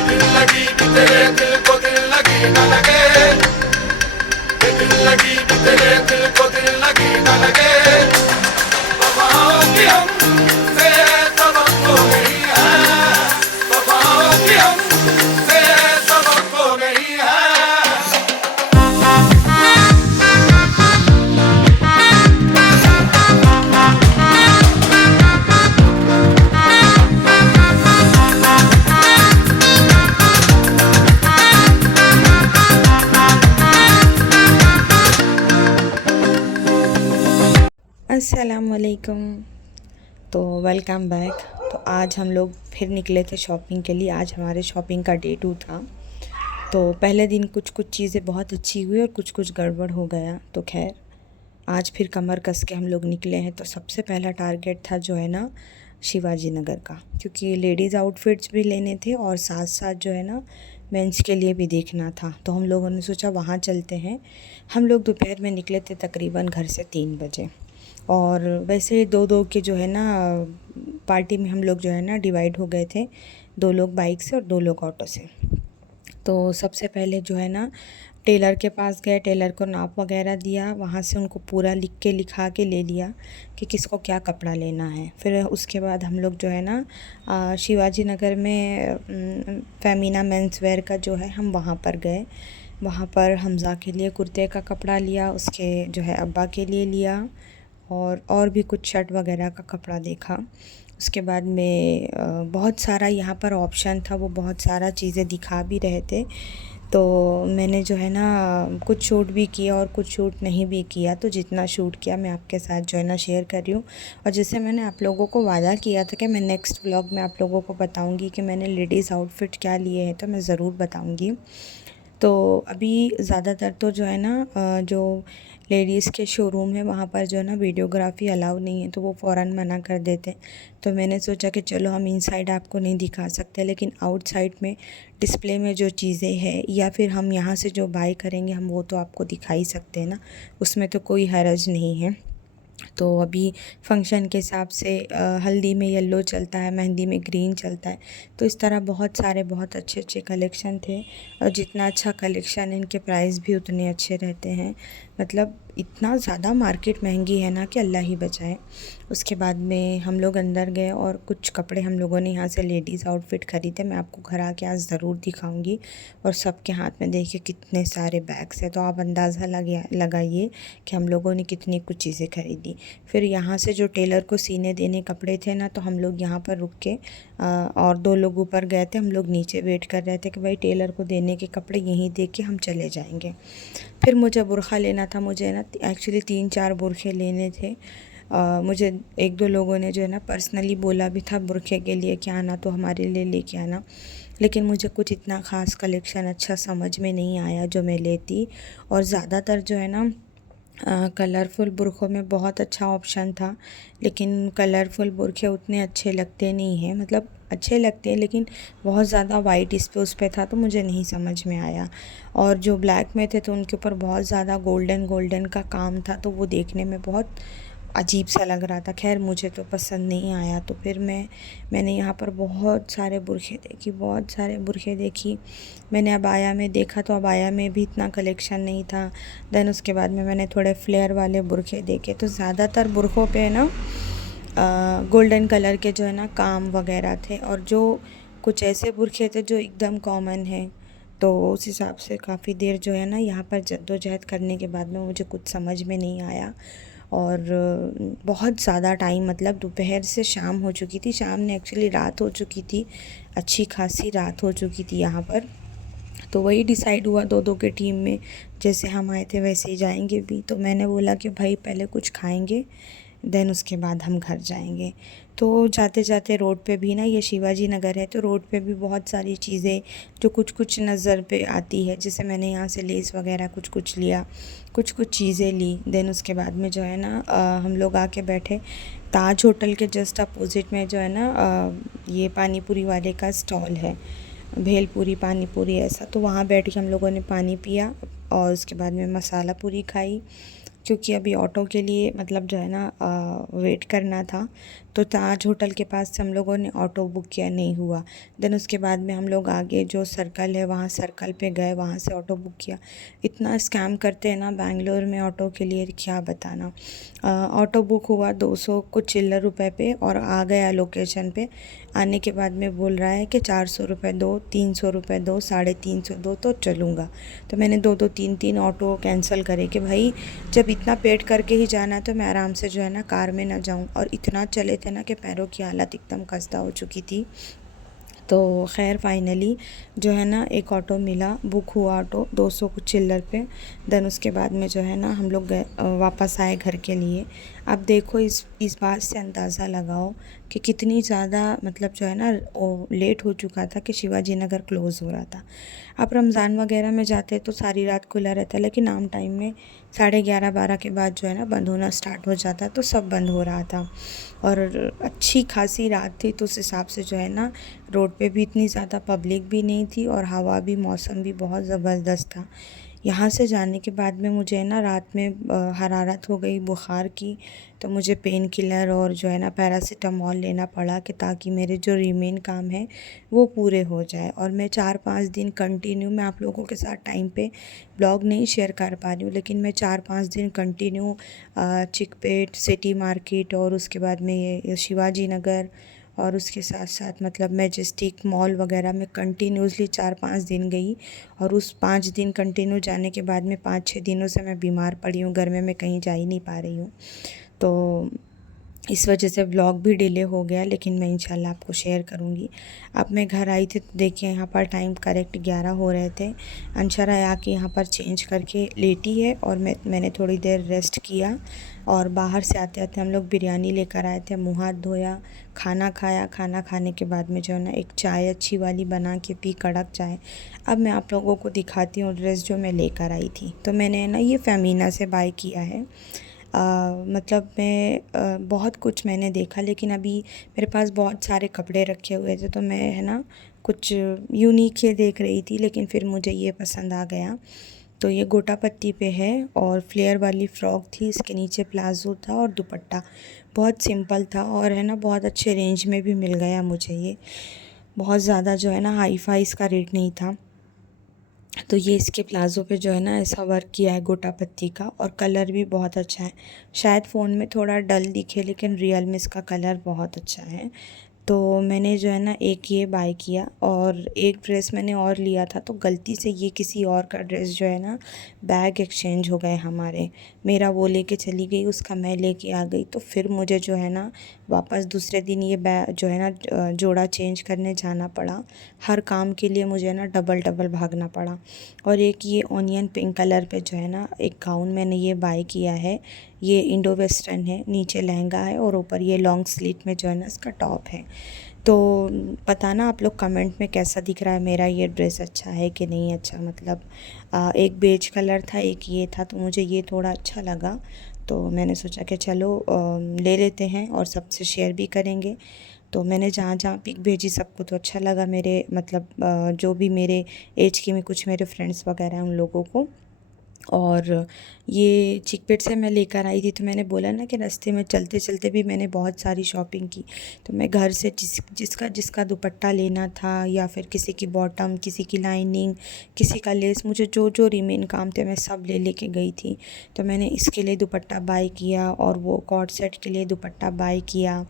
दिल लगी कि तेरे दिल को दिल लगी न लगे, ये दिल लगी कि तेरे दिल को दिल लगी न लगे। वफाओं की हमसे सबक तो नहीं है, वफाओं की हमसे सबक तो नहीं है। अस्सलामुअलैकुम। तो वेलकम बैक। तो आज हम लोग फिर निकले थे शॉपिंग के लिए। आज हमारे शॉपिंग का डे 2 था। तो पहले दिन कुछ कुछ चीज़ें बहुत अच्छी हुई और कुछ कुछ गड़बड़ हो गया। तो खैर आज फिर कमर कस के हम लोग निकले हैं। तो सबसे पहला टारगेट था जो है ना शिवाजी नगर का, क्योंकि लेडीज़ आउटफिट्स भी लेने थे और साथ साथ जो है ना मेंस के लिए भी देखना था। तो हम लोगों ने सोचा वहाँ चलते हैं। हम लोग दोपहर में निकले थे तकरीबन घर से 3 बजे। और वैसे दो दो के जो है ना पार्टी में हम लोग जो है ना डिवाइड हो गए थे, 2 लोग बाइक से और 2 लोग ऑटो से। तो सबसे पहले जो है ना टेलर के पास गए, टेलर को नाप वगैरह दिया, वहाँ से उनको पूरा लिखा के ले लिया कि किसको क्या कपड़ा लेना है। फिर उसके बाद हम लोग जो है ना शिवाजी नगर में फेमिना मेंस वेयर का जो है हम वहाँ पर गए। वहाँ पर हमज़ा के लिए कुर्ते का कपड़ा लिया, उसके जो है अब्बा के लिए लिया और भी कुछ शर्ट वगैरह का कपड़ा देखा। उसके बाद में बहुत सारा यहाँ पर ऑप्शन था, वो बहुत सारा चीज़ें दिखा भी रहे थे। तो मैंने जो है ना कुछ शूट भी किया और कुछ शूट नहीं भी किया। तो जितना शूट किया मैं आपके साथ जो है ना शेयर कर रही हूँ। और जैसे मैंने आप लोगों को वादा किया था कि मैं नेक्स्ट व्लॉग में आप लोगों को बताऊँगी कि मैंने लेडीज़ आउटफिट क्या लिए हैं, तो मैं ज़रूर बताऊँगी। तो अभी ज़्यादातर तो जो है ना जो लेडीज़ के शोरूम है वहाँ पर जो है ना वीडियोग्राफी अलाउ नहीं है, तो वो फ़ौरन मना कर देते हैं। तो मैंने सोचा कि चलो हम इनसाइड आपको नहीं दिखा सकते, लेकिन आउटसाइड में डिस्प्ले में जो चीज़ें हैं या फिर हम यहाँ से जो बाय करेंगे हम वो तो आपको दिखा ही सकते हैं ना, उसमें तो कोई हर्ज नहीं है। तो अभी फंक्शन के हिसाब से हल्दी में येलो चलता है, मेहंदी में ग्रीन चलता है। तो इस तरह बहुत सारे बहुत अच्छे अच्छे कलेक्शन थे और जितना अच्छा कलेक्शन इनके प्राइस भी उतने अच्छे रहते हैं। मतलब इतना ज़्यादा मार्केट महंगी है ना कि अल्लाह ही बचाए। उसके बाद में हम लोग अंदर गए और कुछ कपड़े हम लोगों ने यहाँ से लेडीज़ आउटफिट ख़रीदे। मैं आपको घर आके आज ज़रूर दिखाऊंगी। और सबके हाथ में देखिए कितने सारे बैग्स हैं, तो आप अंदाज़ा लगाइए कि हम लोगों ने कितनी कुछ चीज़ें ख़रीदी। फिर यहाँ से जो टेलर को सीने देने कपड़े थे ना, तो हम लोग यहाँ पर रुक के और 2 लोग ऊपर गए थे, हम लोग नीचे वेट कर रहे थे कि भाई टेलर को देने के कपड़े यहीं दे के हम चले जाएंगे। फिर मुझे बुरख़ा लेना था, मुझे ना एक्चुअली 3-4 बुरखे लेने थे। मुझे 1-2 लोगों ने जो है ना पर्सनली बोला भी था बुरखे के लिए क्या आना तो हमारे लिए लेके आना, लेकिन मुझे कुछ इतना ख़ास कलेक्शन अच्छा समझ में नहीं आया जो मैं लेती। और ज़्यादातर जो है ना कलरफुल बुरख़ों में बहुत अच्छा ऑप्शन था, लेकिन कलरफुल बुरखे उतने अच्छे लगते नहीं हैं। मतलब अच्छे लगते हैं लेकिन बहुत ज़्यादा वाइट उस पे था, तो मुझे नहीं समझ में आया। और जो ब्लैक में थे तो उनके ऊपर बहुत ज़्यादा गोल्डन गोल्डन का काम था, तो वो देखने में बहुत अजीब सा लग रहा था। खैर मुझे तो पसंद नहीं आया। तो फिर मैंने यहाँ पर बहुत सारे बुरखे देखी। मैंने अबाया में देखा तो अबाया में भी इतना कलेक्शन नहीं था। देन उसके बाद में मैंने थोड़े फ्लेयर वाले बुरखे देखे। तो ज़्यादातर बुरखों पे ना गोल्डन कलर के जो है ना काम वगैरह थे, और जो कुछ ऐसे बुरखे थे जो एकदम कॉमन हैं। तो उस हिसाब से काफ़ी देर जो है ना यहाँ पर जद्दोजहद करने के बाद में मुझे कुछ समझ में नहीं आया। और बहुत ज़्यादा टाइम, मतलब दोपहर से शाम हो चुकी थी, शाम ने एक्चुअली रात हो चुकी थी, अच्छी खासी रात हो चुकी थी यहाँ पर। तो वही डिसाइड हुआ 2-2 के टीम में, जैसे हम आए थे वैसे ही जाएंगे भी। तो मैंने बोला कि भाई पहले कुछ खाएंगे, देन उसके बाद हम घर जाएंगे। तो जाते जाते रोड पे भी ना, ये शिवाजी नगर है तो रोड पे भी बहुत सारी चीज़ें जो कुछ कुछ नज़र पे आती है, जैसे मैंने यहाँ से लेस वगैरह कुछ कुछ लिया, कुछ कुछ चीज़ें ली। देन उसके बाद में जो है ना हम लोग आके बैठे ताज होटल के जस्ट अपोजिट में जो है ना ये पानी पूरी वाले का स्टॉल है, भेलपूरी पानी पूरी ऐसा। तो वहाँ बैठ के हम लोगों ने पानी पिया और उसके बाद में मसाला पूरी खाई। क्योंकि अभी ऑटो के लिए मतलब जो है ना वेट करना था। तो ताज होटल के पास से हम लोगों ने ऑटो बुक किया, नहीं हुआ। देन उसके बाद में हम लोग आगे जो सर्कल है वहाँ सर्कल पे गए, वहाँ से ऑटो बुक किया। इतना स्कैम करते हैं ना बैंगलोर में ऑटो के लिए, क्या बताना। ऑटो बुक हुआ 200 कुछ चिल्लर रुपए पे, और आ गया लोकेशन पे। आने के बाद में बोल रहा है कि 400 रुपये दो, 300 रुपये दो, 350 दो तो चलूँगा। तो मैंने दो दो तीन तीन ऑटो कैंसिल करे कि भाई जब इतना पेड करके ही जाना है तो मैं आराम से जो है ना कार में ना जाऊं। और इतना चले थे ना कि पैरों की हालत एकदम खस्ता हो चुकी थी। तो खैर फाइनली जो है ना एक ऑटो मिला, बुक हुआ ऑटो 200 कुछ चिल्लर पे। देन उसके बाद में जो है ना हम लोग गए, वापस आए घर के लिए। अब देखो इस बात से अंदाज़ा लगाओ कि कितनी ज़्यादा मतलब जो है ना लेट हो चुका था कि शिवाजी नगर क्लोज़ हो रहा था। अब रमज़ान वगैरह में जाते तो सारी रात खुला रहता, लेकिन आम टाइम में 11:30 12 के बाद जो है ना बंद होना स्टार्ट हो जाता, तो सब बंद हो रहा था। और अच्छी खासी रात थी, तो उस हिसाब से जो है ना रोड पे भी इतनी ज़्यादा पब्लिक भी नहीं थी, और हवा भी, मौसम भी बहुत ज़बरदस्त था। यहाँ से जाने के बाद में मुझे ना रात में हरारत हो गई बुखार की। तो मुझे पेन किलर और जो है ना पैरासीटामॉल लेना पड़ा कि ताकि मेरे जो रिमेन काम है वो पूरे हो जाए। और मैं 4-5 दिन कंटिन्यू, मैं आप लोगों के साथ टाइम पे ब्लॉग नहीं शेयर कर पा रही हूँ, लेकिन मैं 4-5 दिन कंटिन्यू चिकपेट सिटी मार्केट, और उसके बाद में ये शिवाजी नगर, और उसके साथ साथ मतलब मैजेस्टिक मॉल वगैरह में कंटिन्यूसली 4-5 दिन गई। और उस 5 दिन कंटिन्यू जाने के बाद में 5-6 दिनों से मैं बीमार पड़ी हूँ, घर में मैं कहीं जा ही नहीं पा रही हूँ। तो इस वजह से व्लॉग भी डिले हो गया, लेकिन मैं इंशाल्लाह आपको शेयर करूँगी। अब मैं घर आई थी तो देखिए यहाँ पर टाइम करेक्ट 11 हो रहे थे। अंशरा आके यहाँ पर चेंज करके लेटी है, और मैंने थोड़ी देर रेस्ट किया। और बाहर से आते आते हम लोग बिरयानी लेकर आए थे, मुँह हाथ धोया, खाना खाया। खाना खाने के बाद में जो है ना एक चाय अच्छी वाली बना के पी, कड़क चाय। अब मैं आप लोगों को दिखाती हूँ ड्रेस जो मैं लेकर आई थी। तो मैंने ना ये फ़ेमिना से बाय किया है। मतलब मैं बहुत कुछ मैंने देखा, लेकिन अभी मेरे पास बहुत सारे कपड़े रखे हुए थे, तो मैं है ना कुछ यूनिक ही देख रही थी, लेकिन फिर मुझे ये पसंद आ गया। तो ये गोटा पत्ती पे है, और फ्लेयर वाली फ़्रॉक थी, इसके नीचे प्लाज़ो था और दुपट्टा बहुत सिंपल था, और है ना बहुत अच्छे रेंज में भी मिल गया मुझे ये। बहुत ज़्यादा जो है ना हाई फाई इसका रेट नहीं था। तो ये इसके प्लाज़ो पे जो है ना ऐसा वर्क किया है गोटा पत्ती का, और कलर भी बहुत अच्छा है। शायद फ़ोन में थोड़ा डल दिखे, लेकिन रियल में इसका कलर बहुत अच्छा है। तो मैंने जो है ना एक ये बाय किया, और एक ड्रेस मैंने और लिया था, तो गलती से ये किसी और का ड्रेस जो है ना बैग एक्सचेंज हो गए हमारे। मेरा वो लेके चली गई, उसका मैं लेके आ गई। तो फिर मुझे जो है ना वापस दूसरे दिन ये बैग जो है ना जोड़ा चेंज करने जाना पड़ा। हर काम के लिए मुझे ना डबल डबल भागना पड़ा। और एक ये ऑनियन पिंक कलर पे जो है ना एक गाउन मैंने ये बाय किया है। ये इंडो वेस्टर्न है, नीचे लहंगा है, और ऊपर ये लॉन्ग स्लीट में जो है ना इसका टॉप है। तो बताना आप लोग कमेंट में कैसा दिख रहा है मेरा ये ड्रेस, अच्छा है कि नहीं अच्छा। मतलब एक बेज कलर था, एक ये था, तो मुझे ये थोड़ा अच्छा लगा। तो मैंने सोचा कि चलो ले लेते हैं, और सबसे शेयर भी करेंगे। तो मैंने जहाँ जहाँ पिक भेजी सबको तो अच्छा लगा, मेरे मतलब जो भी मेरे एज की में कुछ मेरे फ्रेंड्स वगैरह हैं उन लोगों को। और ये चिकपेट से मैं लेकर आई थी, तो मैंने बोला ना कि रास्ते में चलते चलते भी मैंने बहुत सारी शॉपिंग की। तो मैं घर से जिसका दुपट्टा लेना था, या फिर किसी की बॉटम, किसी की लाइनिंग, किसी का लेस, मुझे जो जो रिमेन काम थे मैं सब लेके गई थी। तो मैंने इसके लिए दुपट्टा बाय किया, और वो कॉर्ड सेट के लिए दुपट्टा बाय किया।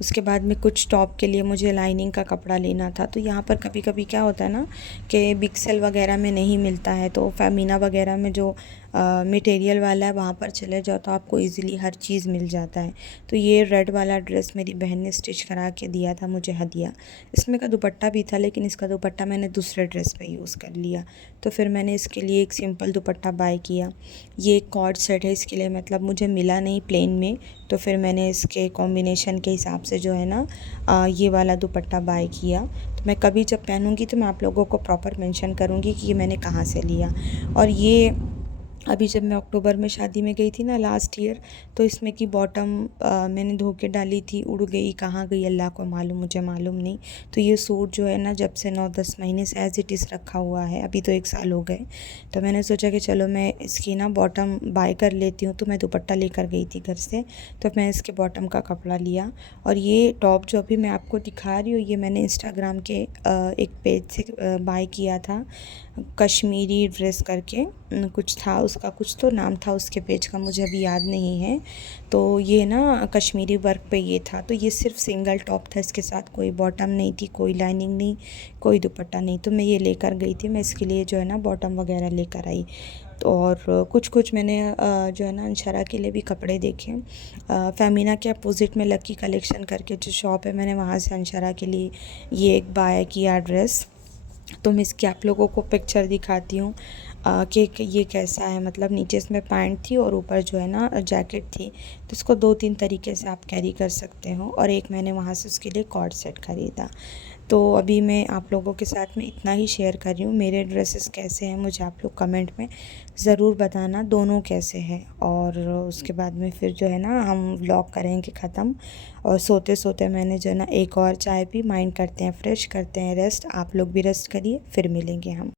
उसके बाद में कुछ टॉप के लिए मुझे लाइनिंग का कपड़ा लेना था। तो यहाँ पर कभी कभी क्या होता है ना कि बिग सेल वगैरह में नहीं मिलता है, तो फ़ेमिना वगैरह में जो मटेरियल वाला है वहाँ पर चले जाओ तो आपको इजीली हर चीज़ मिल जाता है। तो ये रेड वाला ड्रेस मेरी बहन ने स्टिच करा के दिया था मुझे हदिया। इसमें का दुपट्टा भी था, लेकिन इसका दुपट्टा मैंने दूसरे ड्रेस पे यूज़ कर लिया। तो फिर मैंने इसके लिए एक सिंपल दुपट्टा बाय किया। ये एक कॉर्ड सेट है, इसके लिए मतलब मुझे मिला नहीं प्लेन में, तो फिर मैंने इसके कॉम्बिनेशन के हिसाब से जो है ना ये वाला दुपट्टा बाय किया। तो मैं कभी जब पहनूँगी तो मैं आप लोगों को प्रॉपर मेंशन करूँगी कि ये मैंने कहाँ से लिया। और ये अभी जब मैं अक्टूबर में शादी में गई थी ना लास्ट ईयर, तो इसमें की बॉटम मैंने धो के डाली थी, उड़ गई, कहाँ गई अल्लाह को मालूम, मुझे मालूम नहीं। तो ये सूट जो है ना जब से 9-10 महीने से एज़ इट इज़ रखा हुआ है, अभी तो 1 साल हो गए। तो मैंने सोचा कि चलो मैं इसकी ना बॉटम बाय कर लेती हूँ। तो मैं दुपट्टा लेकर गई थी घर से, तो मैं इसके बॉटम का कपड़ा लिया। और ये टॉप जो अभी मैं आपको दिखा रही हूँ, ये मैंने इंस्टाग्राम के एक पेज से बाय किया था, कश्मीरी ड्रेस करके कुछ था, उसका कुछ तो नाम था उसके पेज का, मुझे अभी याद नहीं है। तो ये ना कश्मीरी वर्क पे ये था। तो ये सिर्फ सिंगल टॉप था, इसके साथ कोई बॉटम नहीं थी, कोई लाइनिंग नहीं, कोई दुपट्टा नहीं। तो मैं ये लेकर गई थी, मैं इसके लिए जो है ना बॉटम वगैरह लेकर आई। तो और कुछ मैंने जो है ना अंशरा के लिए भी कपड़े देखे। फेमिना के अपोजिट में लकी कलेक्शन करके जो शॉप है, मैंने वहाँ से अंशरा के लिए ये एक बाय किया ड्रेस। तो मैं इसकी आप लोगों को पिक्चर दिखाती हूँ कि ये कैसा है। मतलब नीचे इसमें पैंट थी और ऊपर जो है ना जैकेट थी। तो इसको 2-3 तरीके से आप कैरी कर सकते हो। और एक मैंने वहाँ से उसके लिए कॉर्ड सेट ख़रीदा। तो अभी मैं आप लोगों के साथ में इतना ही शेयर कर रही हूँ। मेरे ड्रेसेस कैसे हैं मुझे आप लोग कमेंट में ज़रूर बताना, दोनों कैसे हैं। और उसके बाद में फिर जो है ना हम व्लॉग करेंगे ख़त्म। और सोते सोते मैंने जो है ना एक और चाय पी, माइंड करते हैं फ्रेश, करते हैं रेस्ट। आप लोग भी रेस्ट करिए, फिर मिलेंगे हम।